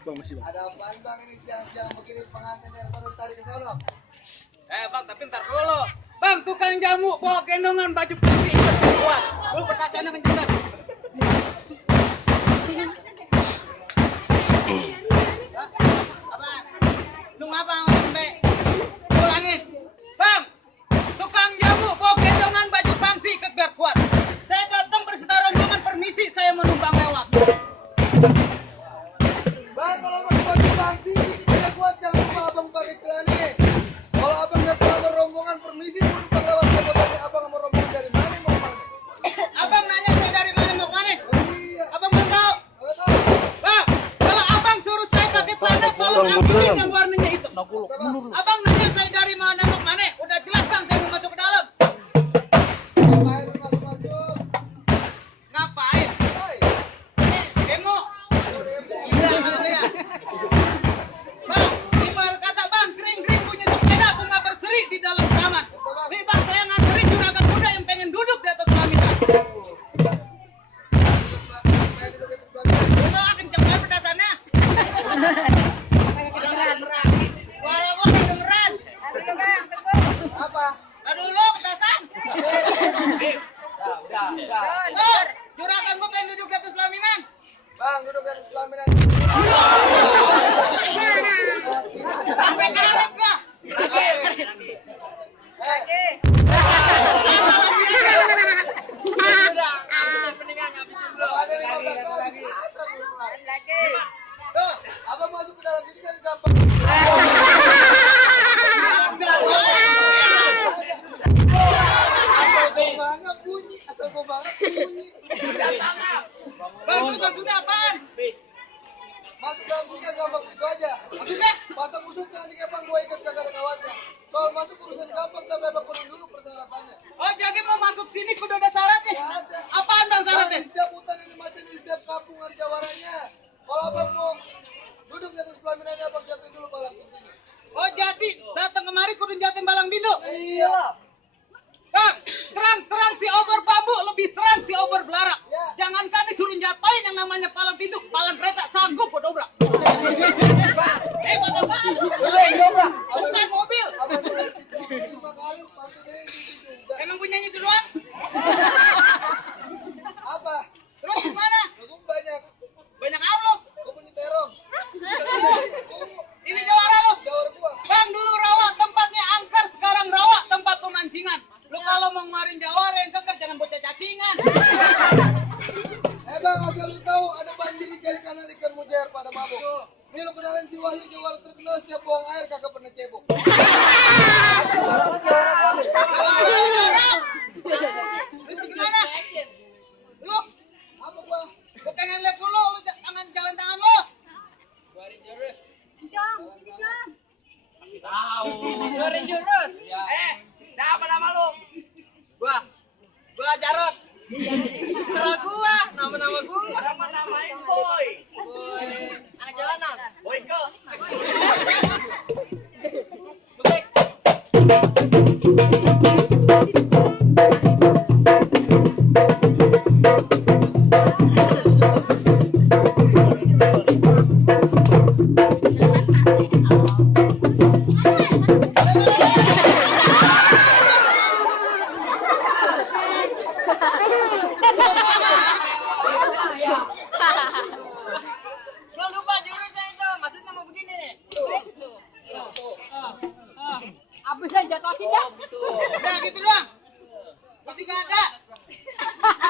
Bang, masih bang. Ada apaan bang ini siang-siang begini pengantin yang baru tarik ke sono? Bang, tapi ntar dulu. Bang, tukang jamu bawa gendongan baju putih ikat kuat. Lu petasannya kenceng. Apaan? Lu ngapa ngombe? Ulangin. Bang, tukang jamu bawa gendongan baju pangsi ikat biar kuat. Saya datang berserta rombongan, permisi saya menumpang lewat. Bang, kalau pakai baju bangsi ini tidak kuat, jangan lupa abang pakai celana. Kalau abang datang sama rombongan, permisi mau numpang lewat, saya mau tanya abang sama rombongan dari mana mau kemana? Abang nanya saya dari mana mau kemana? Oh iya, Abang belum tahu. nggak tahu. Bang, kalau abang suruh saya pakai celana, tolong ambilin yang warnanya itu. Abang nanya saya dari mana mau kemana? Udah jelas bang, saya mau masuk ke dalam. Ngapain lu masuk? Ngapain? Hai, Demo. oh, demo. Iya, kalian. Bang, ibarat kata bang, kering-kering punya sepeda bunga berseri di dalam taman. Nih bang, saya nganterin juragan muda yang pengen duduk di atas pelaminan. Main dulu gitu belakang. Udah kenceng banget petasannya. Suara gua kedengeran. Apa? Aduh dulu petasan. Oh, juragan gua pengen duduk di atas pelaminan. Bang, duduk di atas pelaminan. Sampai karet gua. Ada 15 kali. Asal lu keluar. Tuh, abang masuk ke dalam sini kan gampang. Asal gua banget bunyi. Bang, itu maksudnya apaan? Masuk dalam sini kan gampang begitu aja. Maksudnya? Pasang usuk yang di kepang gua ikat kagak ada kawatnya. Soal masuk urusan gampang tapi abang penuh dulu persyaratannya. Oh, jadi mau masuk sini kudu ada syaratnya? Nggak ada. Apaan bang Bang, syaratnya? di setiap hutan ini macam di setiap kampung ada jawarannya. Kalau abang mau duduk di atas pelaminannya abang jatuhin dulu balang ke sini. Oh, jadi datang kemari kudu jatim balang bindu? Iya. Bang, terang-terang si obor bambu lebih terang si obor belarak. Ya. Jangankan disuruh jatuhin yang namanya palang pintu, palang kereta sanggup gua dobrak. Buat apaan? Bukan mobil. Abang boleh pintu 5 kali pasti deh itu juga. Emang punyanya itu doang? Apa? Terus gimana? Aku banyak. Banyak apa? Gua punya terong. Ini jawara lo. Jawara gua. Bang, dulu rawa tempatnya angker, sekarang rawa tempat pemancingan. Lu kalau mau ngemarin jawara yang keker jangan bocah cacingan. Bang, asal lu tahu ada banjir di kali kanan ikan mujair pada mabuk. Nih lu kenalin si Wahyu jawara terkenal setiap buang air kagak pernah cebok. Lu gimana? Lu, Apa gua? gua pengen lihat dulu lu tangan jalan tangan lu. Juarin jurus. Siapa nama lu? Gua Jarot. Salah gua, nama-nama gua. Nama-namain boy. Anak jalanan. Boyko. Musik. Gua lupa jurusnya itu. Maksudnya mau begini nih. Tuh. Abis aja jatosin dah. Udah gitu doang. Lu juga ada.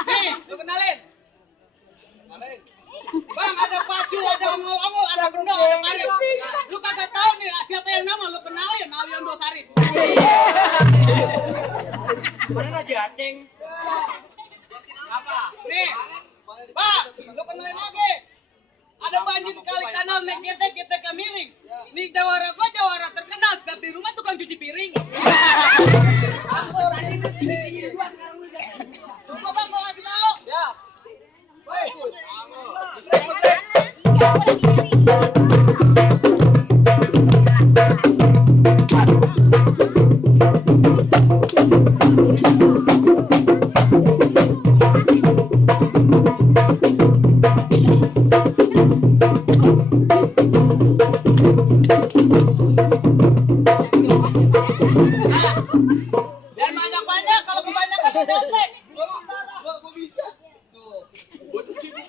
Nih, lu kenalin. Bang, ada pacu, ada ongol-ongol, ada benda, ada karet. Lu kagak tahu nih siapa yang nama, lu kenalin Alian Dosari. Mana jaceng? Apa? Nih, Pak, lu kenalin lagi. Ada banjir kali kanal naik getek miring. Nih jawara gua jawara terkenal setiap di rumah tukang cuci piring. Coba bang, mau kasih tahu. Ya. Baik, Gus. Jangan banyak-banyak, kalau kebanyakan capek. Gua bisa. Tuh.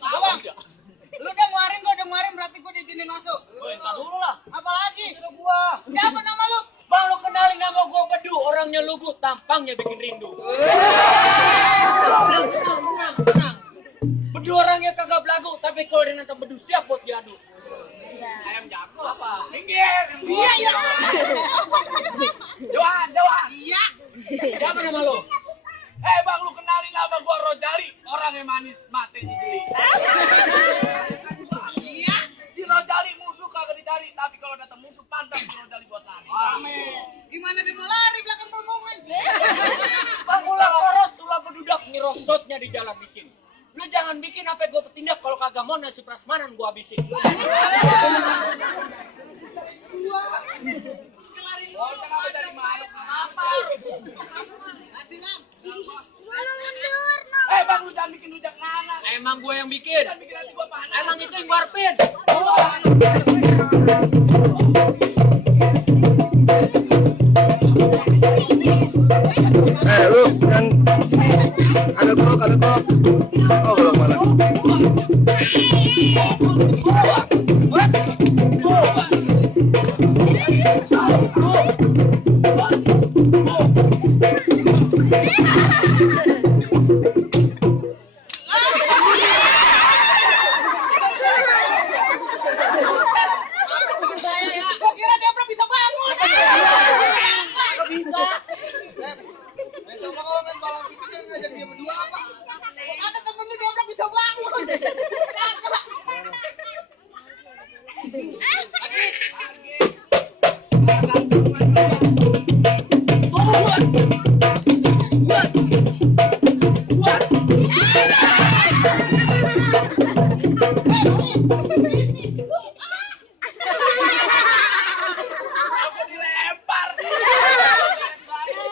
Abang, lu udah ngeluarin berarti gua diizinin masuk. Woi, entar dulu lah. Apalagi? Itu gua. Siapa nama lu? Bang, lu kenalin nama gua Bedu, orangnya lugu, tampangnya bikin rindu. Tenang. Bedu orangnya kagak belagu, tapi kalau dia nonton Bedu siap buat diadu. Ayam jago apa? Minggir. Iya. Johan. Iya. Siapa nama lu? Bang, lu kenalin nama gua Rojali, orang yang manis, matanya jeli. Iya. Si Rojali musuh kagak dicari, tapi kalau datang musuh pantas si Rojali buat lari. Amin. Gimana dia mau lari belakang rombongan? Bang, ulang poros, tulang bedudak, ngerosotnya di jalan bikin. Lu jangan bikin sampai gua petindak, kalau kagak mau nasi prasmanan gua habisin. Dari mana? Apa? Kasih, Mam. Bang, lu jangan bikin rujak nanas. Emang gua yang bikin. Jangan bikin nanti gua panas. Emang itu yang warpin. Lu dan sini ada golok. Oh, golok mana? Gua kira dia belum bisa bangun. Gak bisa. Besok kalau main balap itu jangan ngajak dia berdua apa? Kata temen lu dia belum bisa bangun. Aku dilempar.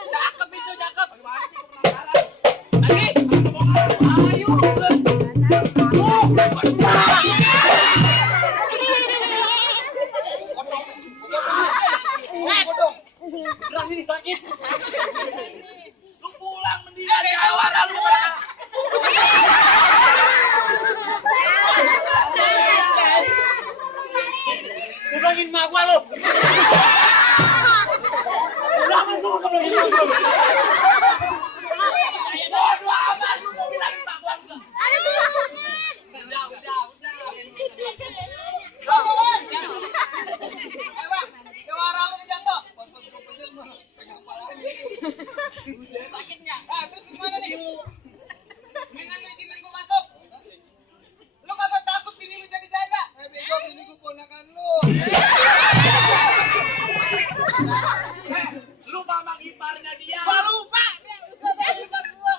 Cakep itu, cakep. Bagaimana sih ayo. Potong. Beneran ini sakit. Lu pulang mendingan jawara lu. Ulangin mak gua lu. Ulangin gua ulangin gua. Bodoh amat lu mau bilangin mak gua enggak. Udah. Jawara lu jatuh. Pas gua pencet mah pegang palanya. Sakitnya. Terus gimana nih? Mendingan lu izinin gua masuk. Lu kagak takut bini lu jadi janda? Bego, ini gua ponakan lu. Lu mama iparnya dia. Gua lupa. Dia usah banget gua.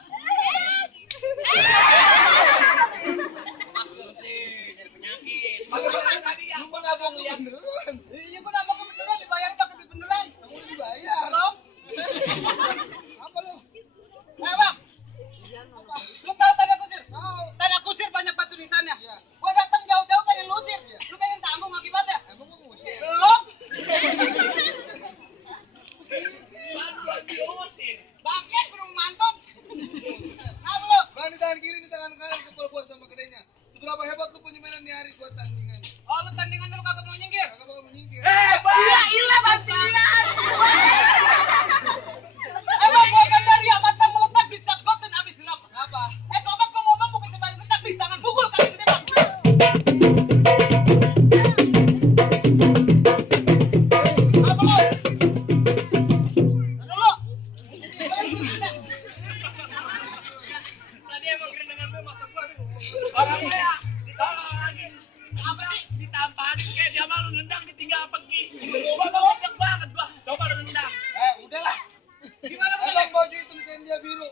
Lu sih jadi penyakit. Tadi Lu pernah bohong beneran? Iya gua nabok beneran dibayar pakai duit beneran. Kamu dibayar. Belum? Apa lu? Bang. Lu tahu tanda kusir? Tahu. Tanda kusir banyak batu nisannya. Iya. Gua datang jauh-jauh pengen lusir. Lu pengen tanggung akibatnya? Emang gua ngusir? Belum. Bantuan diusir. Bangkit belum mantot. Apa lu? Bang, di tangan kiri, di tangan kanan kepala gua sama gedenya. Seberapa hebat lu punya mainan di hari buat tandingan? Oh lu tandingan lu kagak mau nyinggir? Kagak bakal menyingkir. Bang. Iya ilah bantingan. Emang gua kan dari mata meletak di cat goten habis gelap. Apa? Sobat gua ngomong bukan sebalik letak di tangan pukul kali gede bang. Apa lu? Dulu. Tadi emang kerendangan gue mata gua nih. Orangnya ya ditolong lagi. Apa sih? Ditampanin kayak dia malu nendang ditinggal pergi. Gua ngomong banget gua. Coba lu nendang. Udahlah. Gimana lu? Emang baju hitam kain dia biru.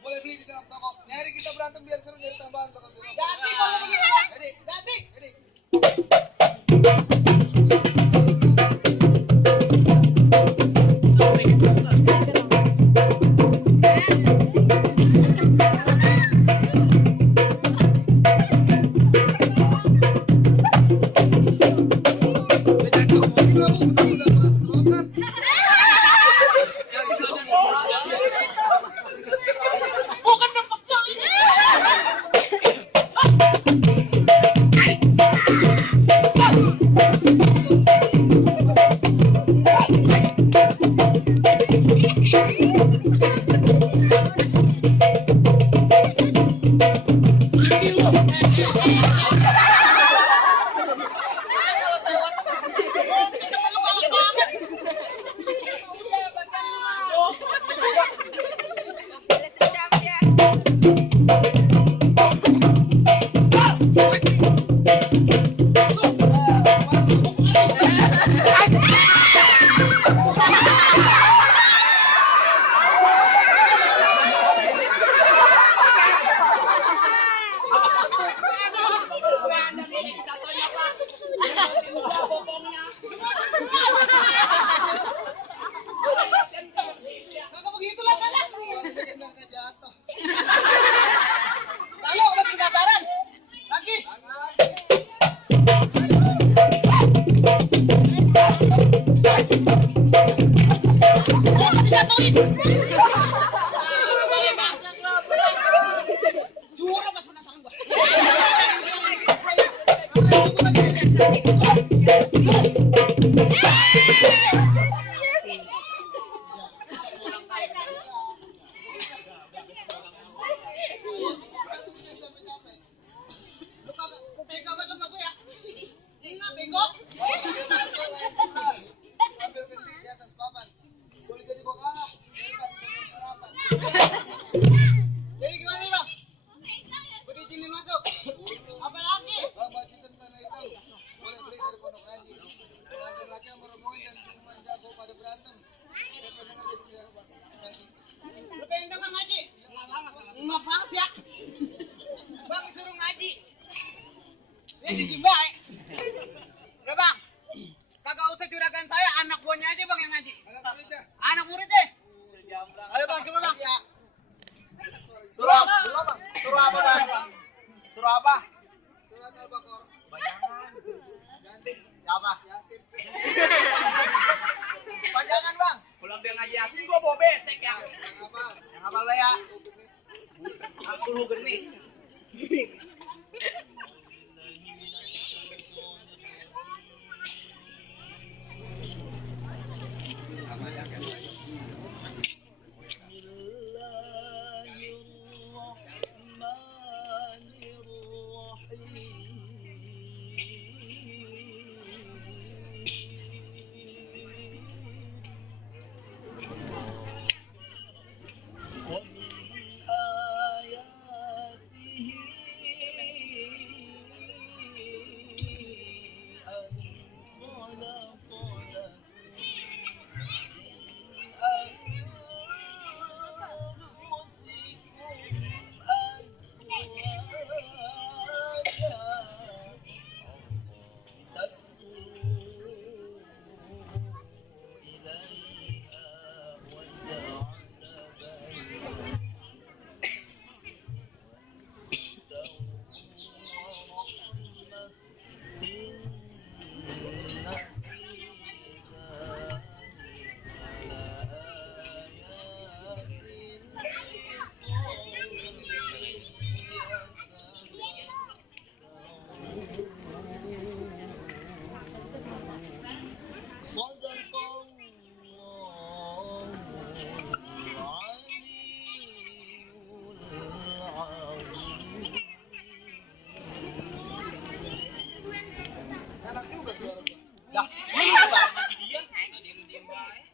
Boleh beli di dalam toko. Nyari kita berantem biar seru jadi tambahan bakal beli. Jadi kalau begitu. Jadi, Jadi. jadi. bongkok. Ambil kendi di atas papan. Boleh jadi bokalah. Jadi gimana nih bang? Udah izinin masuk. Apa lagi? Bang, baju hitam tanah hitam. Boleh beli dari Pondok Haji. Pengantin laki sama rombongan jangan cuma jago pada berantem. Saya pendengar dia bisa pagi. Lu pengen denger ngaji? Nggak banget ya. Bang disuruh ngaji. Dia jadi baik. Udah bang. Kagak usah juragan saya, anak buahnya aja bang yang ngaji. Anak muridnya. Anak murid deh. Ayo bang, coba bang. Suruh apa? Suruh apa, Bang? Suruh apa? Surat Al-Baqarah. Panjangan. Ganti. Siapa? Yasin. Panjangan, Bang. Pulang dia ngaji Yasin gua bawa besek ya. Yang apa? Yang apa lo ya? Aku lu geni. Enak juga suara gua. Dah, ini Bang.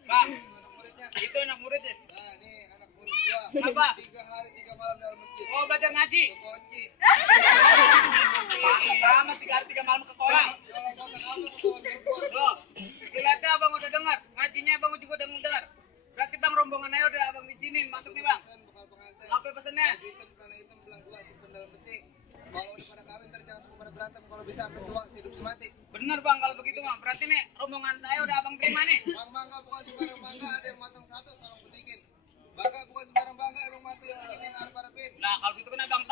Bang, Anak muridnya. itu anak muridnya. Nah, ini anak murid gua. Kenapa? 3 hari 3 malam dalam masjid. Oh belajar ngaji. Kunci. Sama 3 hari 3 malam ke kolam. Kalau kata kamu ketahuan berbuat. Loh, silatnya abang udah dengar, ngajinya abang juga udah dengar. Berarti bang rombongan aja udah abang izinin masuk nih bang. Pesan bekal pengantin. Apa pesennya? Baju hitam tanah hitam belang 2 simpen dalam peti. Kalau udah pada kawin ntar jangan suruh pada berantem. Kalau bisa sampai tua hidup semati. Bener bang kalau begitu bang. Berarti nih rombongan saya udah abang terima nih. Bang Mangga bukan sembarang mangga, ada yang matang satu tolong petikin. Bangga bukan sembarang bangga, emang mati yang begini yang harap-harapin. Nah kalau gitu kan abang